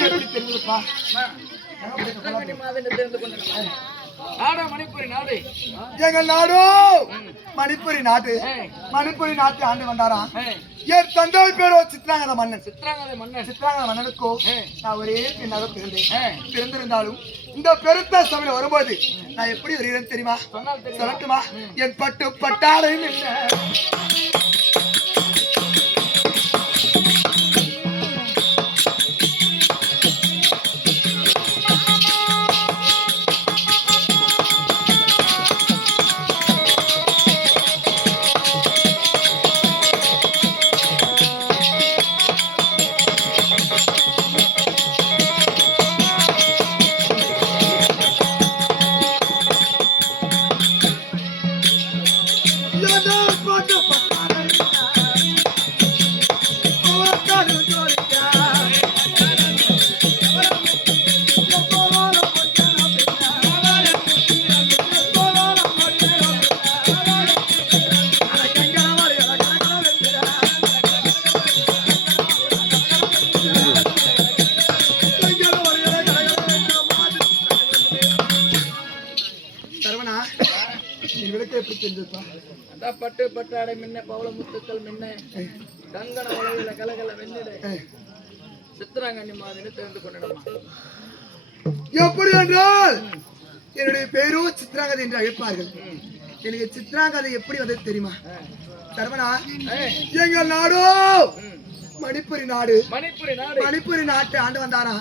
விளக்கு எப்படி தெரிஞ்சதுப்பா? எங்கள் நாடு மணிப்புரி நாட்டு. மணிப்புரி நாட்டு ஆண்டு வந்தாராம். என் தந்தை பேரோ சித்ராங்கத மன்னன். சித்ராங்கத மன்னனுக்கோ நான் ஒரே பெண்ணாக பிறந்திருந்தாலும் இந்த பெருத்த சபையில் வரும்போது நான் எப்படி வருகிறேன் தெரியுமா? சொல்லட்டுமா? என் பட்டு பட்டாடையும் இல்லை. பட்டு பட்டாடை மின்ன பவள முத்துக்கள் மின்ன கங்கண உலகில கலகல வெண்ணிட சித்திராங்கண்ணி மாதிரி தெரிந்து கொண்டமா. எப்படி என்றால் என்னுடைய பேரோ சித்ராங்கதை என்று அழைப்பார்கள். எனக்கு சித்ராங்கதை எப்படி வந்தது தெரியுமா? சரவணா, எங்கள் நாடோ மணிப்புரி நாடு. மணிப்புரி நாட்டு ஆண்டு வந்தாரா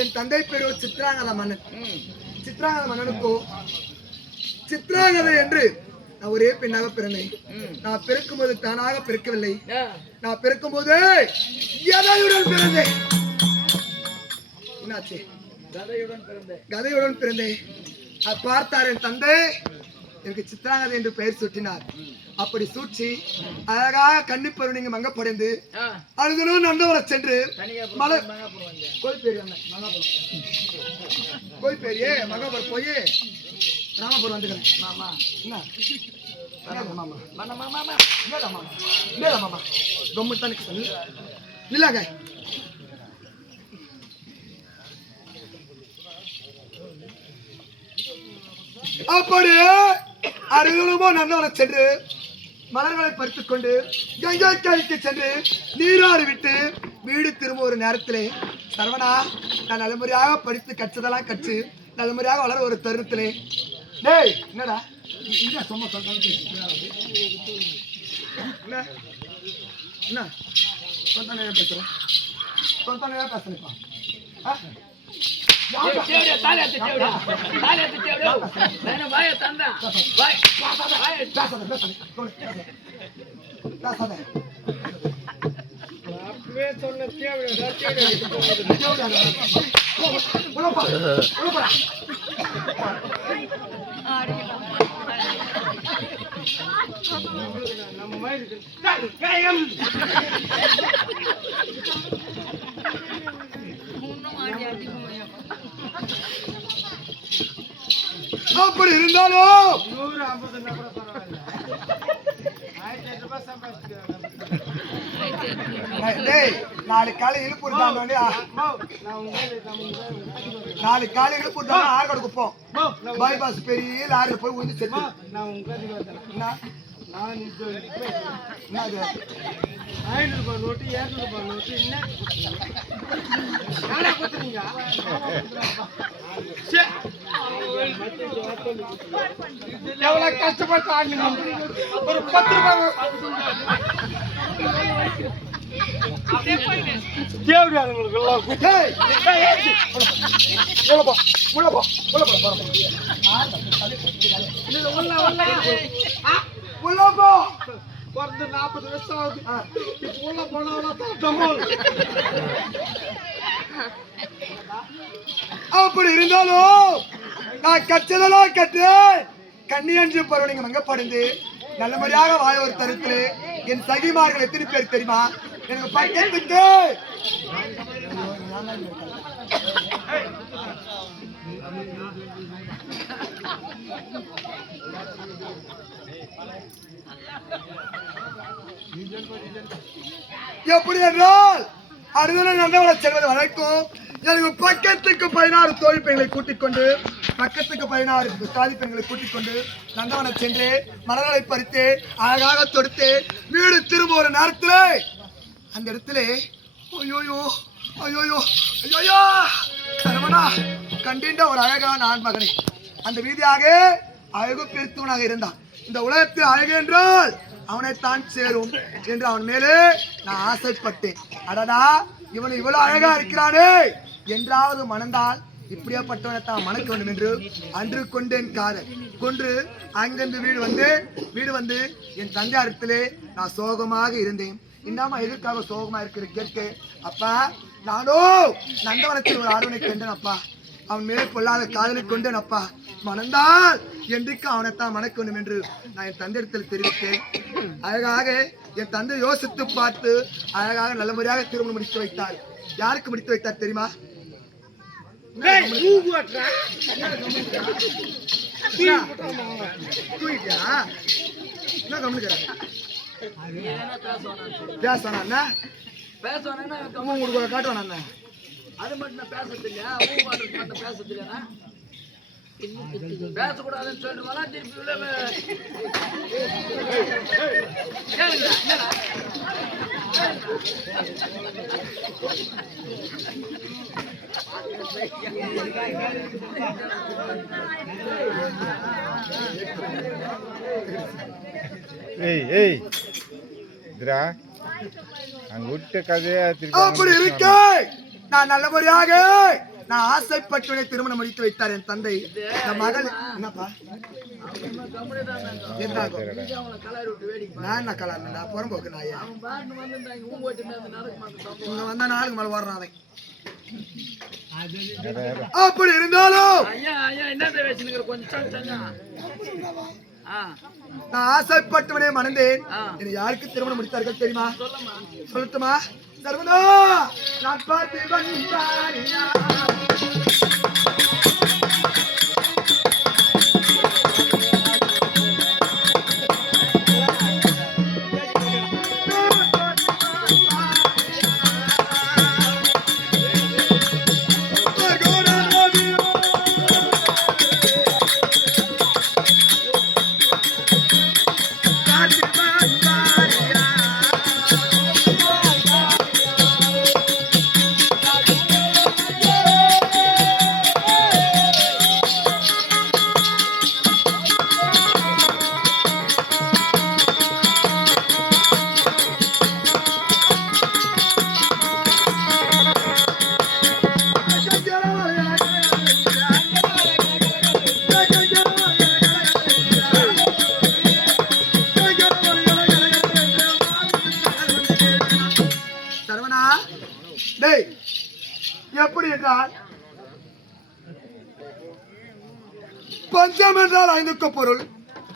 என் தந்தை பேரோ சித்ராங்கத மன்னன். சித்ராங்கத மன்னனுக்கோ சித்ராங்கதை என்று நான் ஒரே பெண்ணாக பிறந்தேன். நான் பிறக்கும் போது தானாக பிறக்கவில்லை. நான் பிறக்கும் போது கதையுடன் பிறந்தேன். என்னாச்சு? கதையுடன் பிறந்தேன். பார்த்தார் என் தந்தை எனக்கு சித்ராங்கதை என்று பெயர் சூட்டினார். அப்படி சூழ்ச்சி அழகாக கன்னிப்பருவம் நீங்க மங்கப்படைந்து அழுதனும் நந்தவரை சென்று மலை கோய்பேரியே மங்கபுரம் போய் ராமபுரம் வந்துக்கிறேன். மாமா என்ன மாமா மாமா மாமா இல்ல மாமா கம்முத்தானுக்கு சொல்லு இல்லாங்க. அப்படி அருகலுமோ நந்தவரை சென்று மலர்களை பறித்துக் கொண்டு கங்கை கரைக்கு சென்று நீராடி விட்டு வீடு திரும்ப ஒரு நேரத்திலே சரவணா நான் நல்லமுறையாக படித்து கற்றதெல்லாம் கற்று நல்லமுறையாக வளர ஒரு தருணத்திலே டேய் என்னடா இங்க சும்மா சொல்றாங்க என்ன சொந்த பேசுறேன் சொந்த பேசுறேன்ப்பா. அப்படி இருந்தாலும் நாளைக்கு காலை இழுப்பு நாளைக்கு காலை இழுப்பு ஆறு கொடுப்போம். பைபாஸ் பெரிய லாரியில போய் ஊதி செத்து ₹500 நோட்டு ₹200 நோட்டு எவ்வளவு கஷ்டப்பட்டு ஒரு ₹10 பிறந்து 40 வருஷம் ஆகுது. உள்ள போனவனா அப்படி இருந்தாலும் நான் கற்றதெல்லாம் கற்று கன்னியன்று பருவம் நீங்க மங்கப்படைந்து நல்ல முறையாக வாழ ஒரு தருத்து என் சகிமார்கள் எத்தனை பேர் தெரியுமா? எனக்கு பக்கத்துக்கு எப்படி என்றால் அறுதலை நந்தவரை செல்வது வரைக்கும் எனக்கு பக்கத்துக்கு 16 தோழி பெண்களை கூட்டிக் கொண்டு பக்கத்துக்கு 16 தாலி பெண்களை கூட்டிக் கொண்டு நந்தவனம் சென்று மலர்களை பறித்து அழகாக தொடுத்து வீடு திரும்ப ஒரு நேரத்தில் அந்த இடத்துல ஐயோயோ ஐயோயோ ஐயோயோ சரவணா கண்டின்ற ஒரு அழகான ஆண் மகனை அந்த வீதியாக அழகு பெருத்தவனாக இருந்தான். இந்த உலகத்தில் அழகு என்றால் அவனைத்தான் சேரும் என்று அவன் மேலே நான் ஆசைப்பட்டேன். அடடா இவன் இவ்வளவு அழகா இருக்கிறானே என்றாவது மணந்தால் இப்படியாப்பட்டவனை தான் மணக்க வேண்டும் என்று அன்று கொண்டேன் காதல் கொன்று அங்கிருந்து வீடு வந்து என் தந்தையாரத்திலே நான் சோகமாக இருந்தேன். இன்னாம எதற்காக சோகமா இருக்கிற கேட்க அப்பா நானோ நந்தவனத்தில் ஒரு ஆடவனை கண்டேன் அப்பா. அவன் மேலே கொள்ளாத காதலை கொண்டேன் அப்பா. மணந்தால் என்றைக்கு அவனைத்தான் மணக்க வேண்டும் என்று நான் என் தந்தையிடத்தில் தெரிவித்தேன். அழகாக என் தந்தை யோசித்து பார்த்து அழகாக நல்ல முறையாக திருமணம் முடித்து வைத்தார். யாருக்கு முடித்து வைத்தார் தெரியுமா? காட்டுவானா அது மட்டும் பேசுறது இல்லையா? மட்டும் பேசுறது இல்லையா? பேசக்கூடாதுன்னு சொல்லிட்டு அப்படி இருக்க நான் நல்லபடியாக நான் ஆசைப்பட்டு திருமணம் முடித்து வைத்தார் என் தந்தை. என் மகள் என்னப்பா நான் என்ன கலாண்டா புறம்போக்கு நாயா இங்க வந்தா நாளுக்கு மேல வர்றான். அப்படி இருந்தாலும் நான் ஆசைப்பட்டவனே மணந்தேன். யாருக்கு திருமணம் முடித்தார்கள் தெரியுமா? சொல்லட்டுமா? சர்வனா நான் பார்த்து எப்படி என்றால் பஞ்சம் என்றால் 5க்கு பொருள்.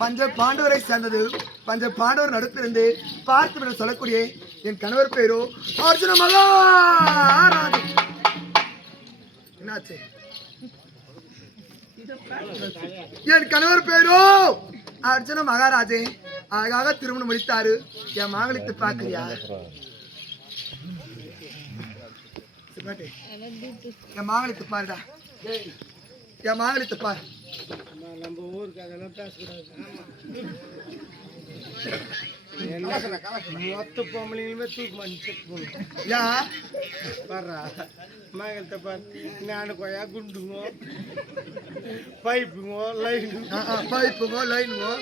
பஞ்ச பாண்டவரை சேர்ந்தது. பஞ்ச பாண்டவர் நடுப்பிருந்து பார்த்து சொல்லக்கூடிய என் கணவர் பேரோ அர்ஜுன மகாராஜ். என்னாச்சு? என் கணவர் பேரோ அர்ஜுன மகாராஜே அழகாக திருமணம் முடித்தாரு. என் மாங்கலித்து பாக்குறியா? என் மாங்கலித்து பாருடா. என் மாங்கலித்து பாரு. நம்ம ஊருக்கு அதெல்லாம் பேசக்கூடாது. மொத்த பொம்பளைங்களுமே தூக்கு பண்ணி செக் பண்ணுவோம். ஏன் பாடுறா மாங்கலத்தை பாரு. ஞானக்கோயா குண்டுங்கோ பைப்புங்கோ லைனுங்கோ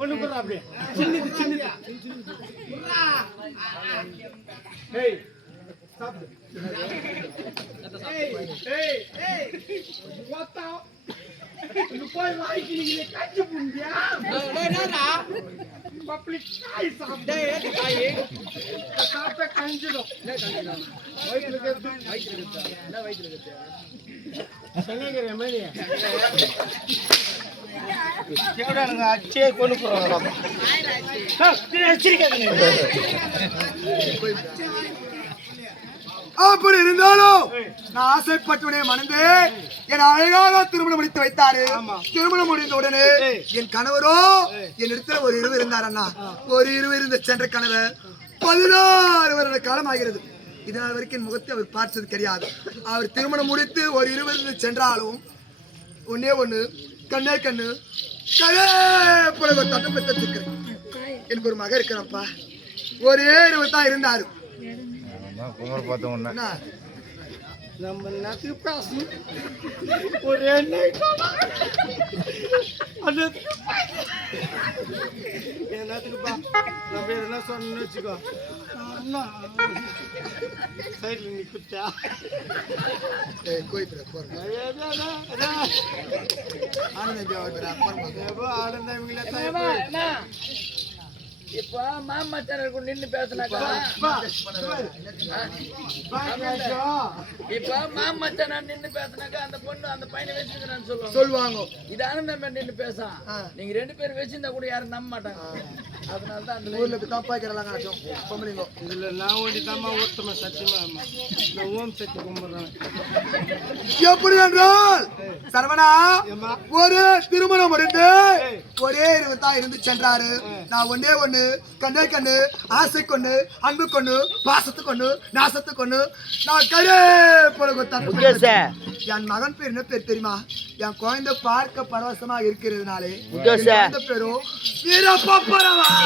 ஒண்ணு போடுறா அப்படியே சின்னது ஏய் சாப்பிடு. போய் வாங்கிக்கிறீங்களே கட்சி புண்டியா பப்ளிக் காய் சாப்பிட்டே சாப்பிட்டா கஞ்சிடும். அச்சே கொண்டு போறோம். அப்படி இருந்தாலும் நான் ஆசைப்பட்டவனே மணந்து என் அழகாக திருமணம் முடித்து வைத்தாரு. திருமணம் முடிந்த உடனே என் கணவரோ என் இடத்துல ஒரு இருவர் இருந்தார் அண்ணா. ஒரு இருவர் இருந்த சென்ற கணவர் 16 வருட காலம் ஆகிறது. இதனால் வரைக்கும் என் முகத்தை அவர் பார்த்தது கிடையாது. அவர் திருமணம் முடித்து ஒரு 20 சென்றாலும் ஒன்னே ஒண்ணு கண்ணே கண்ணு கலே புலக தட்டம் பெற்றிருக்கிறேன். எனக்கு ஒரு மகன் இருக்கிறப்பா. ஒரே 20 தான் இருந்தாரு. குமர் பார்த்த உடனே நம்ம நேரத்துக்கு பேசணும் ஒரு என்னத்துக்கு பா நம்ம எதுனா சொன்னு வச்சுக்கோ சைட்ல நீ குச்சா ஆனந்த இப்ப மாமச்சாரருக்கு நின்னு பேசினாக்கா இப்ப மாமச்சாரன் நின்னு பேசினாக்கா அந்த பொண்ணு அந்த பையனை வச்சிருக்கிறான்னு சொல்லுவாங்க. இது ஆனந்தம் நின்னு பேசான். நீங்க 2 பேரும் வச்சிருந்தா கூட யாரும் நம்ப மாட்டாங்க. அதனாலதான் அந்த ஊர்ல தப்பாய்க்கிறாங்க. இதுல நான் ஓடி தாமா ஓட்டமா சத்தியமா இந்த ஓம் சக்தி கும்பிடுறேன். எப்படி என்றால் சரவணா ஒரு திருமணம் முடிந்து ஒரே 20 தான் இருந்து சென்றாரு. நான் ஒன்னே ஒண்ணு கண்ணே கண்ணு ஆசை கொண்டு அன்பு கொண்டு பாசத்து கொண்டு நாசத்து கொண்டு நான் கரே என் மகன் பேர் என்ன பேர் தெரியுமா? என் குழந்தை பார்க்க பரவசமா இருக்கிறதுனாலே பேரும் வீர பப்பரவாகனன்.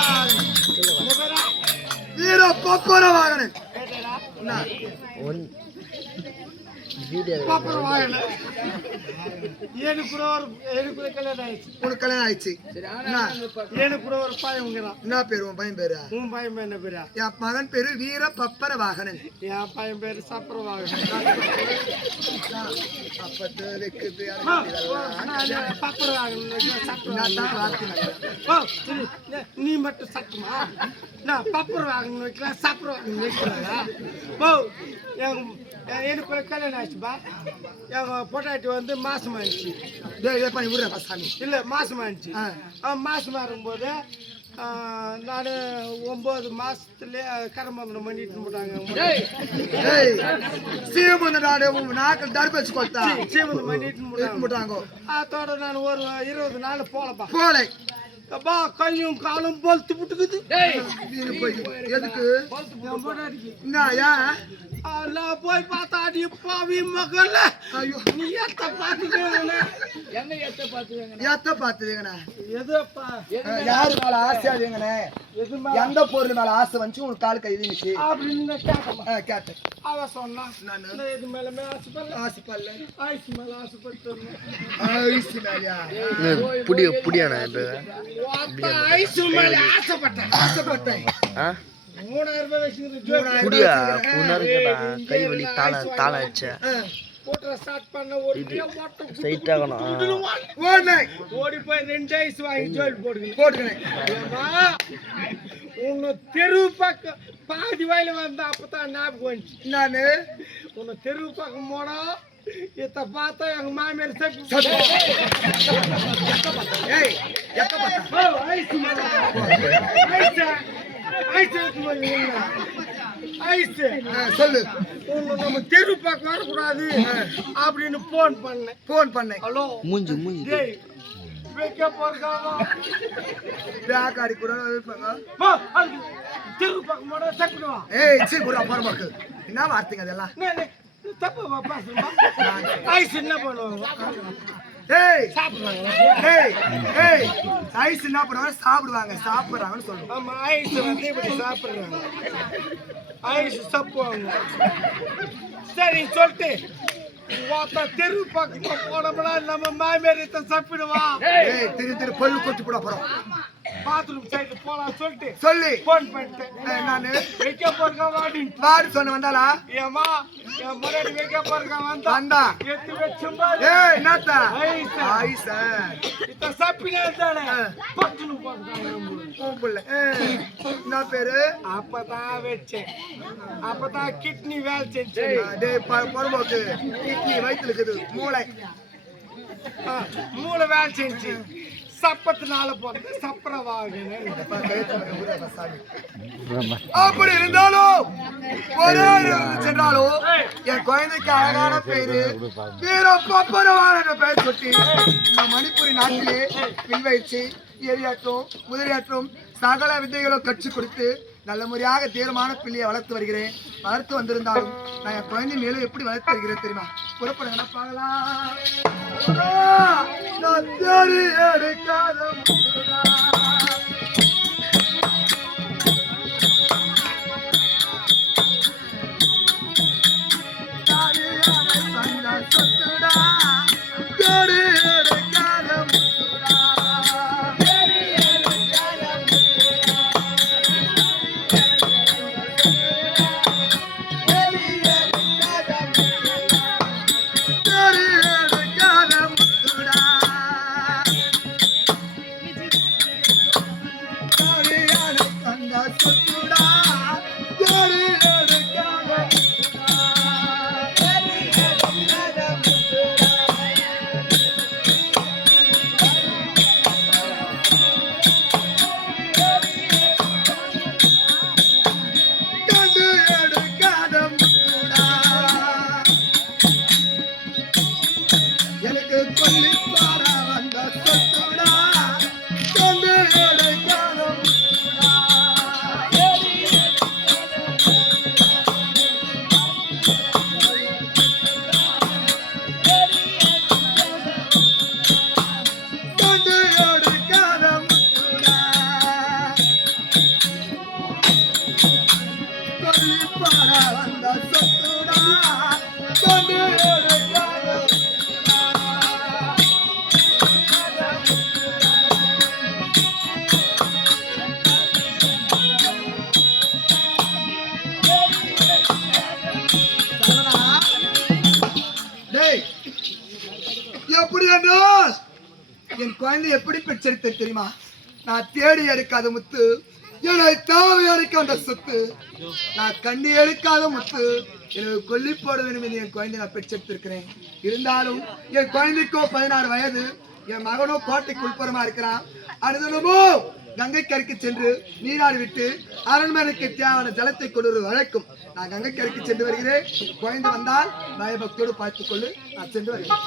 கல்யாணம் ஆயிடுச்சு. என்ன பேரு உன் பையன் பேரு? என் மகன் பேரு வீர பப்பர வாகனன். என் பையன் பேரு சப்பர வாகனன். நீ மட்டும் சட்டுமா பப்பர வாகனம் வைக்கலாம் சப்பர வாகனம் வைக்கலாம். எனக்கு கல்யாணம் ஆச்சுப்பா. எங்கள் பொட்டாட்டி வந்து மாசம் ஆயிடுச்சு. இல்லை மாசம் ஆயிடுச்சு. மாசம் ஆகும்போது நான் 9 மாசத்துலயே கரம்பந்தனம் பண்ணிட்டு போட்டாங்க. அதோட நான் ஒரு 20 நாள் போலப்பா அப்பா கையும் காலும் பல்த்து புட்டுக்குது. எதுக்கு நான் போய் பார்த்தா அடி பாவி மகள்ல நீ எத்த பாத்துக்கேங்கண்ணா எத்த பாத்துக்கண்ணா எதுப்பா யாரு மேல ஆசையா வீங்கண்ணே? எந்த பொருள் மேல ஆசை வந்து உனக்கு கால் கை வீங்குச்சு அப்படின்னு கேட்டேன். அவ சொன்னா இது மேல ஆசைப்படல ஐஸ் மேல ஆசைப்பட்டு ஐஸ் மேலயா புடியானா ஐஸ் மேல ஆசைப்பட்டேன் 3000 ரூபாய் வச்சிருந்தேன். புடியா புனர்கடா கை வலி தாள ஆச்சு போட்ற ஸ்டார்ட் பண்ண ஒரு சைட் ஆகணும். ஓடி போய் 2 ஐஸ் வாங்கி ஜோல் போடுகிறேன். உன்னை தெரு பக்கம் பாதி வயல வந்தா அப்பதான் ஞாபகம் வந்துச்சு. நானு உன்னை தெரு பக்கம் போனா இத பார்த்தா எங்க மாமியார் சொல்லு நம்ம தெரு பக்கம் வரக்கூடாது அப்படின்னு போன் பண்ணேன். ஹலோ மூஞ்சி வைக்க போறாங்க கூட தெரு பக்கம் போட தப்பிடுவா. என்ன வார்த்தைங்க அதெல்லாம்? தப்பு ஐஸ் என்ன பண்ணுவாங்க? ஐஸ் என்ன பண்ணுவாங்க? சாப்பிடுறாங்கன்னு சொல்லுவாங்க. ஆமா ஐஸ் வந்து இப்படி சாப்பிடுறாங்க. ஐஸ் சாப்பிடுவாங்க. சரி சொல்லிட்டு தெரு பக்கம் போனோம்னா நம்ம மாமியார் சாப்பிடுவா. திரு பல்லு கொட்டி போட போறோம். பாத்ரூம் சைடு போலாம் சொல்லிட்டு சொல்லி போன் பண்ணிட்டேன். நானு வைக்க போறேன் வாடி சொன்ன வந்தாளா? ஏமா என் முன்னாடி வைக்க போறேன் வந்தா எத்து வச்சும்பா. என்னத்தா ஐஸ் இத சாப்பினே தானே பத்துனு போடுறாங்க. என்ன பேரு? அப்பதான் வச்சேன். அப்பதான் கிட்னி வேலை செஞ்சு பொறும்போக்கு கிட்னி வயிற்றுல இருக்குது. மூளை வேலை செஞ்சு சப்பத்தினால போறது சப்பரவாக. அப்படி இருந்தாலும் ஒரே சென்றாலும் என் குழந்தைக்கு அழகான பேரு வீர பப்பரவான பெயர் சுட்டி இந்த மணிப்பூரி நாட்டிலே வில்வயிற்சி எரியாற்றும் முதலியாற்றும் சகல வித்தைகளும் கற்றுக் கொடுத்து நல்ல முறையாக தீரமான பிள்ளையை வளர்த்து வருகிறேன். வளர்த்து வந்திருந்தாலும் நான் என் குழந்தை மேலும் எப்படி வளர்த்து வருகிறேன் தெரியுமா? புறப்படுங்க பார்க்கலாம். நான் தேடி எடுக்காத முத்துடா. எப்படி என்றால் என் குழந்தை எப்படி பெற்றெடுத்த தெரியுமா? நான் தேடி எடுக்காத முத்து, என்னை தாவி எடுக்க அந்த சொத்து, நான் கண்ணி எடுக்காத முத்து, எனக்கு கொல்லி போட வேண்டும் என்று என் குழந்தை நான் பெற்றெடுத்திருக்கிறேன். இருந்தாலும் என் குழந்தைக்கோ 16 வயது, என் மகனோ கோட்டைக்கு உட்புறமா இருக்கிறான். அனுதினமோ கங்கை கரைக்கு சென்று நீராடி விட்டு அரண்மனைக்கு தேவையான ஜலத்தை கொண்டு வழக்கும். நான் கங்கை கரைக்கு சென்று வருகிறேன். குழந்தை வந்தால் பயபக்தியோடு பார்த்துக் கொண்டு நான் சென்று வருகிறேன்.